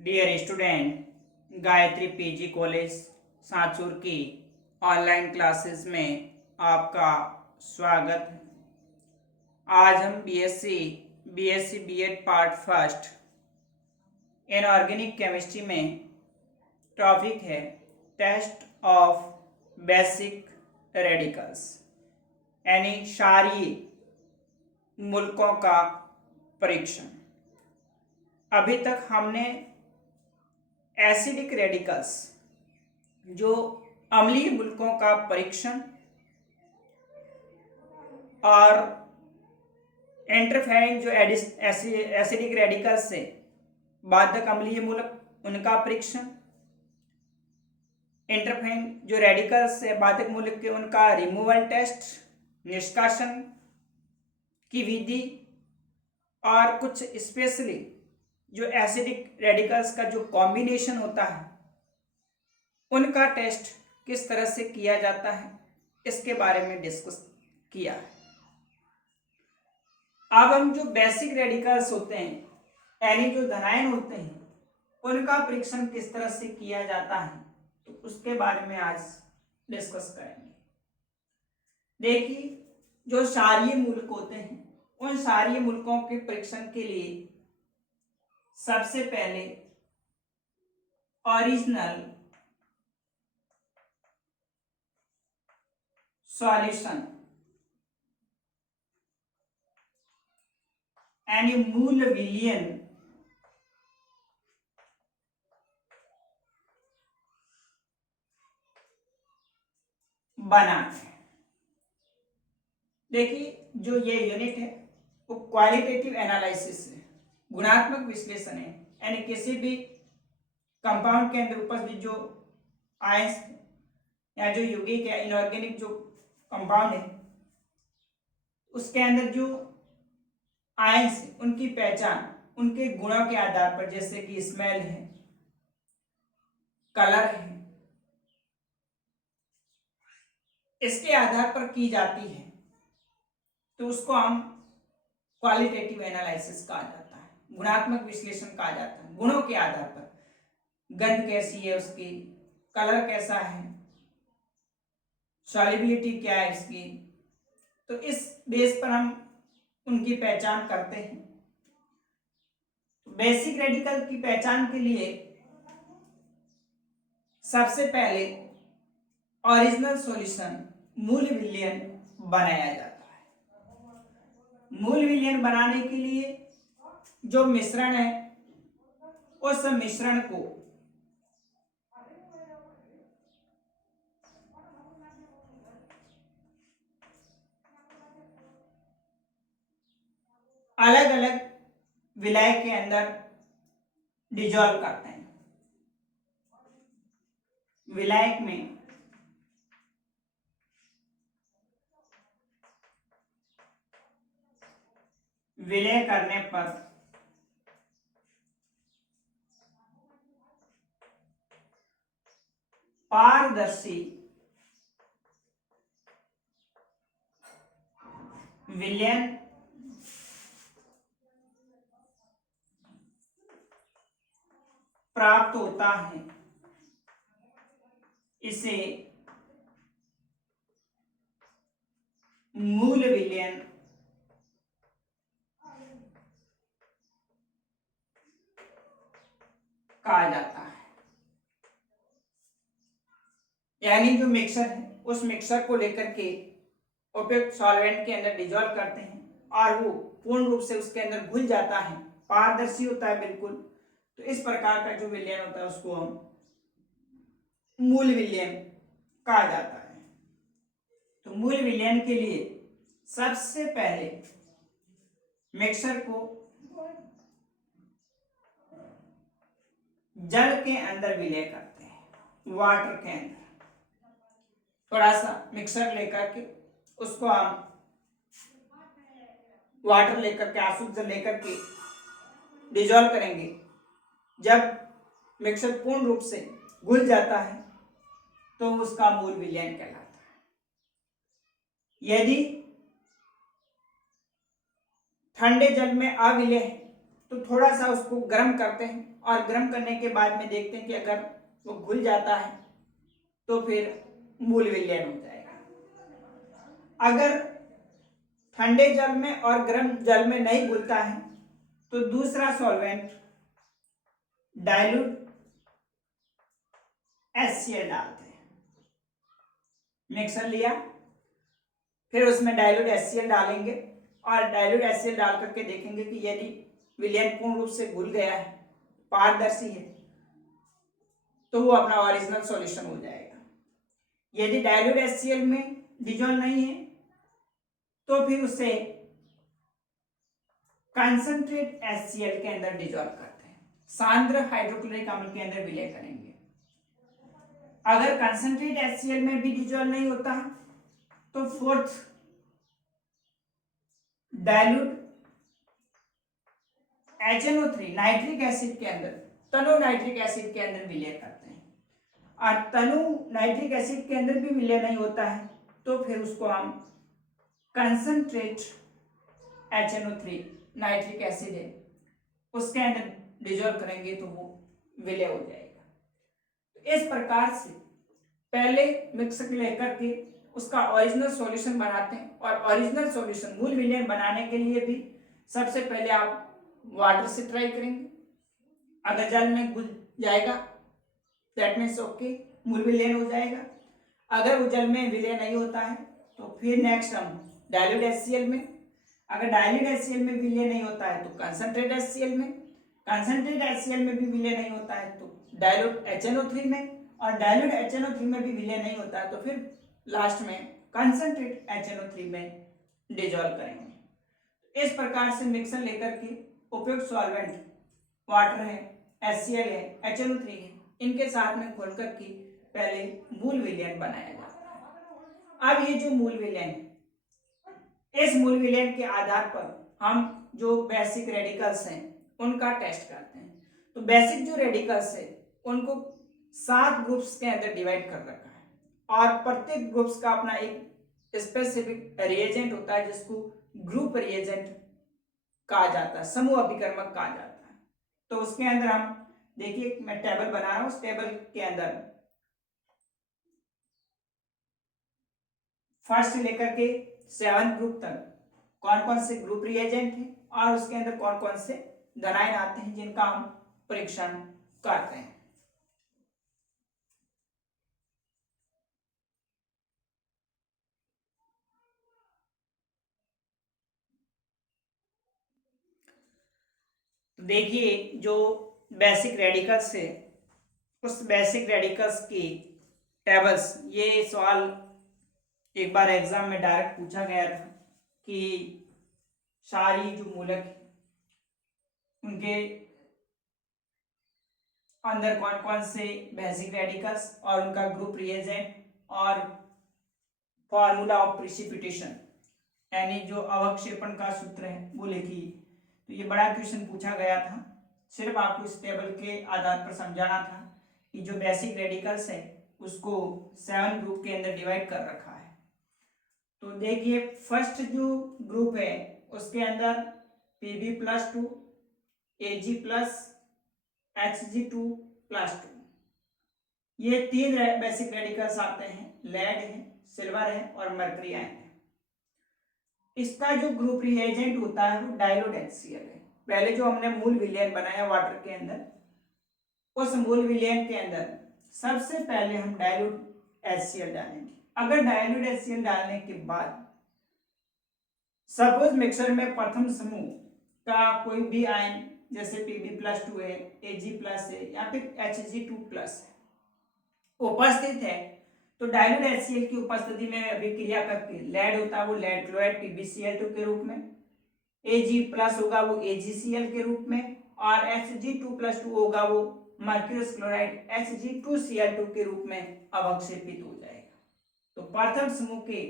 Dear student, Gayatri PG college Sanchore की online classes में आपका स्वागत है। आज हम BSc BEd part first inorganic chemistry में टॉपिक है टेस्ट ऑफ बेसिक रेडिकल्स यानी क्षारीय मूलकों का परीक्षण। अभी तक हमने एसिडिक रेडिकल्स जो अम्लीय मूलकों का परीक्षण और इंटरफेरिंग जो एसिडिक रेडिकल्स से बाधक अम्लीय मूलक उनका परीक्षण, इंटरफेरिंग जो रेडिकल्स से बाधक मूलक के उनका रिमूवल टेस्ट, निष्कासन की विधि और कुछ स्पेशली जो एसिडिक रेडिकल्स का जो कॉम्बिनेशन होता है उनका टेस्ट किस तरह से किया जाता है इसके बारे में डिस्कस किया है। अब हम जो बेसिक रेडिकल्स होते हैं यानी जो धनायन होते हैं उनका परीक्षण किस तरह से किया जाता है तो उसके बारे में आज डिस्कस करेंगे। देखिए, जो क्षारीय मूलक होते हैं उन क्षारीय मूलकों के परीक्षण के लिए सबसे पहले ओरिजिनल सॉल्यूशन यानी मूल विलयन बनाते हैं। देखिए, जो ये यूनिट है वो क्वालिटेटिव एनालिसिस है, गुणात्मक विश्लेषण है, यानी किसी भी कंपाउंड के अंदर उपस्थित जो आयंस या जो यौगिक या इनऑर्गेनिक जो कंपाउंड है उसके अंदर जो आयंस है उनकी पहचान उनके गुणों के आधार पर, जैसे कि स्मेल है, कलर है, इसके आधार पर की जाती है तो उसको हम क्वालिटेटिव एनालिसिस कहा जाता है, गुणात्मक विश्लेषण कहा जाता है। गुणों के आधार पर गंध कैसी है उसकी, कलर कैसा है, सॉल्युबिलिटी क्या है इसकी, तो इस बेस पर हम उनकी पहचान करते हैं। बेसिक रेडिकल की पहचान के लिए सबसे पहले ओरिजिनल सॉल्यूशन मूल विलयन बनाया जाता है। मूल विलयन बनाने के लिए जो मिश्रण है उस मिश्रण को अलग अलग विलाय के अंदर डिजॉल्व करते हैं। विलायक में विलय करने पर पारदर्शी विलयन प्राप्त होता है। इसे मूल विलयन कहा जाता है। यानी जो मिक्सर है उस मिक्सर को लेकर के उपयुक्त सॉल्वेंट के अंदर डिजॉल्व करते हैं और वो पूर्ण रूप से उसके अंदर घुल जाता है, पारदर्शी होता है बिल्कुल। तो इस प्रकार का जो विलयन होता है उसको हम मूल विलयन कहा जाता है। तो मूल विलयन के लिए सबसे पहले मिक्सर को जल के अंदर विलय करते हैं, वाटर के अंदर। थोड़ा सा मिक्सर लेकर के उसको हम वाटर लेकर के, आशुद्ध जल लेकर के डिजॉल्व करेंगे। जब मिक्सर पूर्ण रूप से घुल जाता है तो उसका मूल विलयन कहलाता है। यदि ठंडे जल में अविलय है तो थोड़ा सा उसको गर्म करते हैं और गर्म करने के बाद में देखते हैं कि अगर वो घुल जाता है तो फिर मूल विलयन हो जाएगा। अगर ठंडे जल में और गर्म जल में नहीं घुलता है तो दूसरा सॉल्वेंट डाइल्यूट HCl डालते हैं। मिक्सर लिया, फिर उसमें डाइल्यूट HCl डालेंगे और डाइल्यूट HCl डाल करके देखेंगे कि यदि विलयन पूर्ण रूप से घुल गया है, पारदर्शी है, तो वो अपना ओरिजिनल सॉल्यूशन हो जाएगा। यदि डाइल्यूट HCl में डिजोल्व नहीं है तो फिर उसे कंसंट्रेट HCl के अंदर डिजोल्व करते हैं, सांद्र हाइड्रोक्लोरिक अम्ल के अंदर विलय करेंगे। अगर कंसंट्रेट HCl में भी डिजोल्व नहीं होता है तो fourth dilute HNO3 nitric acid के अंदर, तनु नाइट्रिक एसिड के अंदर विलय करते हैं। और तनु नाइट्रिक एसिड के अंदर भी विलय नहीं होता है तो फिर उसको हम कंसंट्रेट HNO3 नाइट्रिक एसिड है उसके अंदर डिजोल्व करेंगे तो वो विलय हो जाएगा। तो इस प्रकार से पहले मिक्सर लेकर के उसका ओरिजिनल सॉल्यूशन बनाते हैं, और ओरिजिनल सॉल्यूशन मूल विलयन बनाने के लिए भी सबसे पहले आप वाटर से ट्राई करेंगे। अगर जल में घुल जाएगा दैट मीन्स ओके, मूल विलयन हो जाएगा। अगर वो जल में विलय नहीं होता है तो फिर नेक्स्ट हम डाइल्यूट HCl में, अगर डाइल्यूट HCl में विलय नहीं होता है तो कंसंट्रेट HCl में, कंसंट्रेट HCl में भी विलय नहीं होता है तो डाइल्यूट HNO3 में, और डाइल्यूट HNO3 में भी विलय नहीं होता है तो फिर लास्ट में कंसंट्रेट HNO3 में डिजोल्व करेंगे। इस प्रकार से मिक्सर लेकर के उपयुक्त सॉल्वेंट वाटर है, HCl है, HNO3 है, इनके साथ में घोल करके पहले मूल विलयन बनाया जाता है। अब ये जो मूल विलयन है, इस मूल विलयन के आधार पर हम जो बेसिक रेडिकल्स हैं उनका टेस्ट करते हैं। तो बेसिक जो रेडिकल्स है उनको 7 ग्रुप्स के अंदर डिवाइड कर रखा है, और प्रत्येक ग्रुप्स का अपना एक स्पेसिफिक रिएजेंट होता है जिसको ग्रुप रिएजेंट कहा जाता है, समूह अभिकर्मक कहा जाता है। तो उसके अंदर हम देखिए, मैं टेबल बना रहा हूं, उस टेबल के अंदर फर्स्ट से लेकर के 7 ग्रुप तक कौन कौन से ग्रुप रिएजेंट हैं और उसके अंदर कौन कौन से धनायन आते हैं जिनका हम परीक्षण करते हैं। देखिए, जो बेसिक रेडिकल्स है उस बेसिक रेडिकल्स की टेबल्स, ये सवाल एक बार एग्जाम में डायरेक्ट पूछा गया था कि सारी जो मूलक है उनके अंदर कौन कौन से बेसिक रेडिकल्स और उनका ग्रुप रिएजेंट और फॉर्मूला ऑफ प्रिसिपिटेशन यानी जो अवक्षेपण का सूत्र है वो लिखिए। तो ये बड़ा क्वेश्चन पूछा गया था, सिर्फ आपको इस टेबल के आधार पर समझाना था कि जो बेसिक रेडिकल्स है उसको 7 ग्रुप के अंदर डिवाइड कर रखा है। तो देखिए, फर्स्ट जो ग्रुप है उसके अंदर Pb+2, Ag+, Hg2+2, ये 3 बेसिक रेडिकल्स आते हैं, लेड है, सिल्वर है और मर्करी आयन है। इसका जो ग्रुप रिएजेंट होता है वो डाइल्यूट HCl है। पहले जो हमने मूल विलयन बनाया वाटर के अंदर, उस मूल विलयन के अंदर सबसे पहले हम डाइल्यूट HCl डालेंगे। अगर डाइल्यूट HCl डालने के बाद सपोज मिक्सर में प्रथम समूह का कोई भी आयन जैसे Pb+2 है, Ag+ है या फिर Hg2+ है उपस्थित है, तो डाइल्यूट HCl की उपस्थिति में अभिक्रिया करके लेड होता है वो लेड क्लोराइड PbCl2 के रूप में, Ag+ होगा वो AgCl के रूप में, और Hg2+2 होगा वो मर्क्यूरियस क्लोराइड Hg2Cl2 के रूप में अवक्षेपित हो जाएगा। तो प्रथम समूह के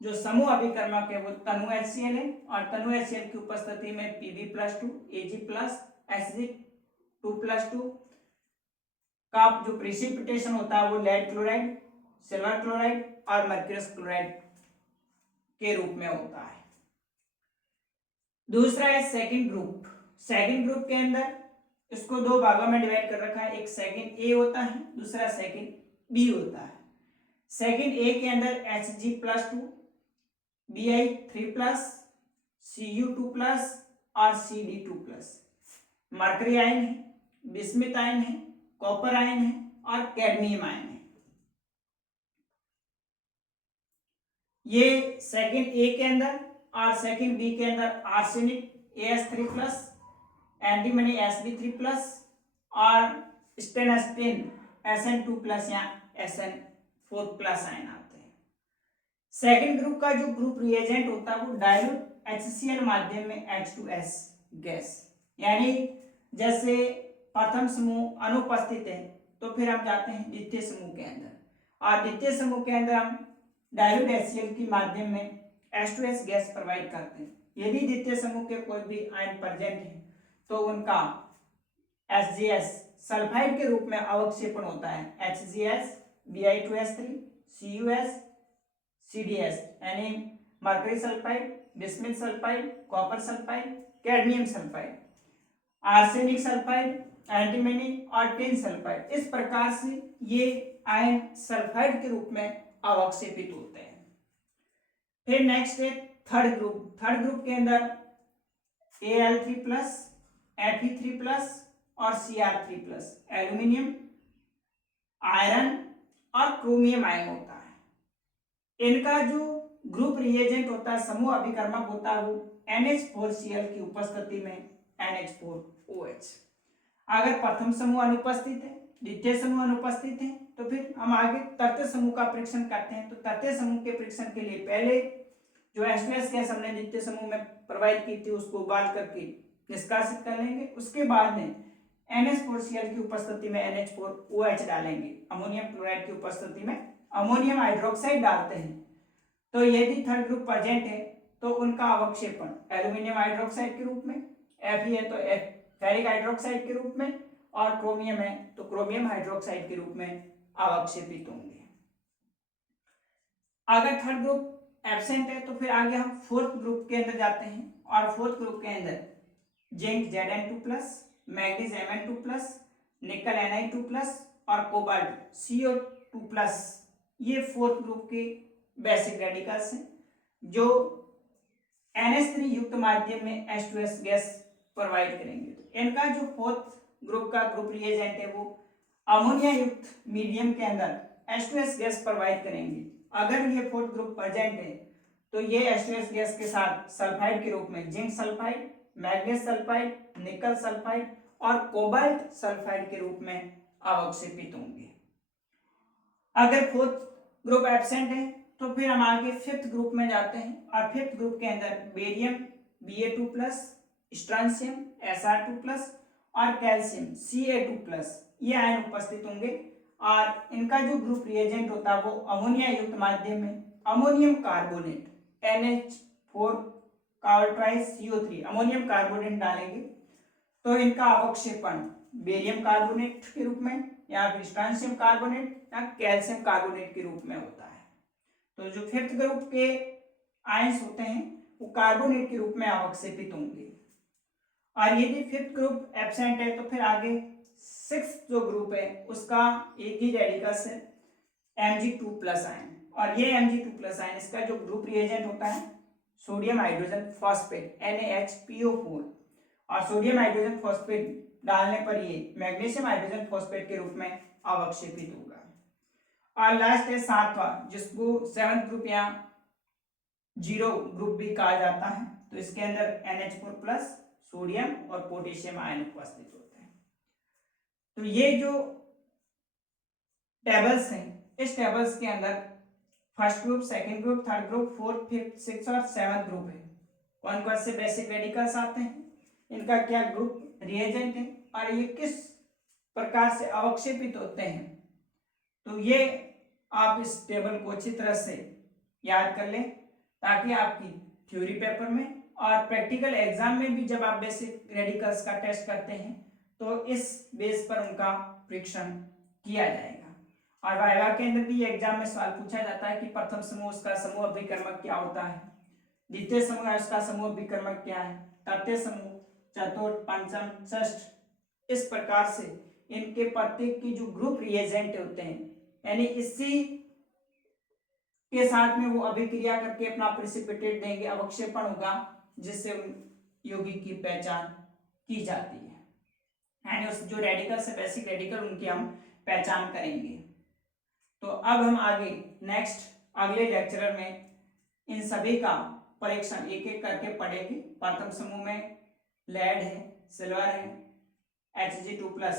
जो समूह अभिकर्मक है वो तनु HCl है, और तनु HCl की उपस्थिति में Pb+2, Ag+, Hg2+2 का जो प्रिसिपिटेशन होता है वो लेड क्लोराइड, सिल्वर क्लोराइड और मर्क्यूरियस क्लोराइड के रूप में होता है। दूसरा है सेकंड ग्रुप। सेकंड ग्रुप के अंदर इसको दो भागों में डिवाइड कर रखा है, एक सेकंड ए होता है, दूसरा सेकंड बी होता है। सेकंड ए के अंदर Hg+2, Bi3+, Cu2+ और Cd2+, मरकरी आयन है, बिस्मिथ आयन है, कॉपर आयन है और कैडमियम आयन है। ये सेकंड ए के अंदर और सेकंड बी के अंदर आर्सेनिक As3+, एंटीमनी Sb3+ और स्टेनस्टीन Sn2+ या Sn4+ आयन आते हैं। सेकंड ग्रुप का जो ग्रुप रिएजेंट होता है वो डाइल्यूट HCl माध्यम में H2S गैस, यानी जैसे प्रथम समूह अनुपस्थित है तो फिर हम जाते हैं द्वितीय समूह के अंदर, और द्वितीय समूह के अंदर हम डाइल्यूट HCl के माध्यम में H2S गैस प्रोवाइड करते हैं। यदि द्वितीय समूह के कोई भी आयन प्रेजेंट है तो उनका HgS सल्फाइड के रूप में अवक्षेपण होता है, HgS, Bi2S3, CuS, CdS, यानी mercury sulphide, bismuth sulphide, copper sulphide, cadmium sulphide, arsenic sulphide, antimony और टिन सल्फाइड। इस प्रकार से ये आयन सल्फाइड के रूप में अवक्षेपित होते हैं। फिर नेक्स्ट है थर्ड ग्रुप। थर्ड ग्रुप के अंदर Al3+, Fe3+ और Cr3+, एल्यूमिनियम, आयरन और क्रोमियम आयन होता है। इनका जो ग्रुप रिएजेंट होता है, समूह अभिकर्मक होता है, वो NH4Cl की उपस्थिति में NH4OH। अगर प्रथम समूह अनुपस्थित है, द्वितीय समूह अनुपस्थित है, तो फिर हम आगे तृतीय समूह का परीक्षण करते हैं। तो तृतीय समूह के परीक्षण के लिए पहले जो H2S गैस हमने द्वितीय समूह में प्रोवाइड की थी उसको उबाल करके निष्कासित कर लेंगे। उसके बाद में NH4Cl की उपस्थिति में NH4OH डालेंगे, अमोनियम क्लोराइड की उपस्थिति में अमोनियम हाइड्रोक्साइड डालते हैं। तो यदि थर्ड ग्रुप प्रेजेंट है तो उनका अवक्षेपण एल्यूमिनियम हाइड्रोक्साइड के रूप में, Fe है तो फेरिक हाइड्रोक्साइड के रूप में, और क्रोमियम है तो क्रोमियम हाइड्रोक्साइड के रूप में अवक्षेपित होंगे। अगर थर्ड ग्रुप एब्सेंट है तो फिर आगे हम फोर्थ ग्रुप के अंदर जाते हैं, और फोर्थ ग्रुप के अंदर जिंक Zn2+, मैग्नीज Mn2+, निकल Ni2+ और कोबाल्ट CO2+, ये फोर्थ ग्रुप के बेसिक रेडिकल्स हैं जो NH3 युक्त माध्यम में H2S गैस प्रोवाइड करेंगे। तो इनका जो फोर्थ ग्रुप का ग्रुप रिएजेंट है वो अमोनिया युक्त मीडियम के अंदर H2S गैस प्रोवाइड करेंगे। अगर ये फोर्थ ग्रुप प्रेजेंट है तो ये H2S गैस के साथ सल्फाइड के रूप में जिंक सल्फाइड, मैग्नीज सल्फाइड, निकल सल्फाइड और कोबाल्ट सल्फाइड के रूप में अवक्षेपित होंगे। अगर फोर्थ ग्रुप एब्सेंट है तो फिर हम आगे फिफ्थ ग्रुप में जाते हैं, और फिफ्थ ग्रुप के अंदर बेरियम Ba2+, स्ट्रांसियम Sr2+ और कैल्शियम Ca2+ ये आयन उपस्थित होंगे। और इनका जो ग्रुप रिएजेंट होता है वो अमोनिया युक्त माध्यम में ammonium carbonate NH4 CO3 ammonium carbonate डालेंगे। तो इनका अवक्षेपण बेरियम कार्बोनेट के रूप में या फिर स्ट्रांसियम कार्बोनेट या कैल्शियम कार्बोनेट के रूप में होता है। तो जो फिफ्थ ग्रुप के आयंस होते हैं वो कार्बोनेट के रूप में अवक्षेपित होंगे। और यदि फिफ्थ ग्रुप एब्सेंट है तो फिर आगे सिक्स्थ जो ग्रुप है उसका एक ही रेडिकल्स है Mg2+ आयन, और ये Mg2+ आयन इसका जो ग्रुप रिएजेंट होता है सोडियम हाइड्रोजन फॉस्फेट NaHPO4, और सोडियम हाइड्रोजन फॉस्फेट डालने पर ये मैग्नीशियम हाइड्रोजन फॉस्फेट के रूप में अवक्षेपित होगा। और लास्ट है सातवां, जिसको सेवंथ ग्रुप या जीरो ग्रुप भी कहा जाता है। तो इसके अंदर NH4+, सोडियम और पोटेशियम आयन उपस्थित होते हैं। तो ये जो टेबल्स हैं, इस टेबल्स के अंदर first group, second group, third group, fourth, fifth, sixth और सेवंथ ग्रुप है। कौन कौन से बेसिक रेडिकल्स आते हैं, इनका क्या ग्रुप रिएजेंट है और ये किस प्रकार से अवक्षेपित होते हैं। तो ये आप इस टेबल को अच्छी तरह से याद कर लें ताकि आपकी थ्योरी पेपर में और प्रैक्टिकल एग्जाम में भी जब आप बेसिक रेडिकल्स का टेस्ट करते हैं तो इस बेस पर उनका परीक्षण किया जाएगा। और वाइवा के अंदर भी एग्जाम में सवाल पूछा जाता है कि प्रथम समूह उसका समूह अभिकर्मक क्या होता है, द्वितीय समूह उसका समूह अभिकर्मक क्या है, तृतीय समूह, चतुर्थ, पंचम, षष्ठ इस प्रकार से इनके प्रत्येक की जो ग्रुप रिएजेंट होते हैं, यानी इसी के साथ में वो अभिक्रिया करके अपना प्रेसिपिटेट देंगे, अवक्षेपण होगा, जिससे यौगिक की पहचान की जाती है। यानी उस जो रेडिकल से बेसिक रेडिकल उनकी हम पहचान करेंगे। तो अब हम आगे नेक्स्ट अगले लेक्चर में इन सभी का परीक्षण एक एक करके पढ़ेंगे। प्रथम समूह में लेड है, सिल्वर है, Hg2+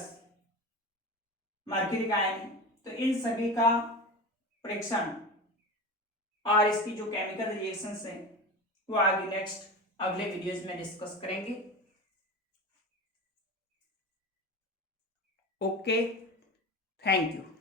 मर्क्यूरिक आयन है। तो इन सभी का परीक्षण और इसकी जो केमिकल रिएक्शंस हैं वो आगे नेक्स्ट अगले वीडियोज में डिस्कस करेंगे। Okay, thank you.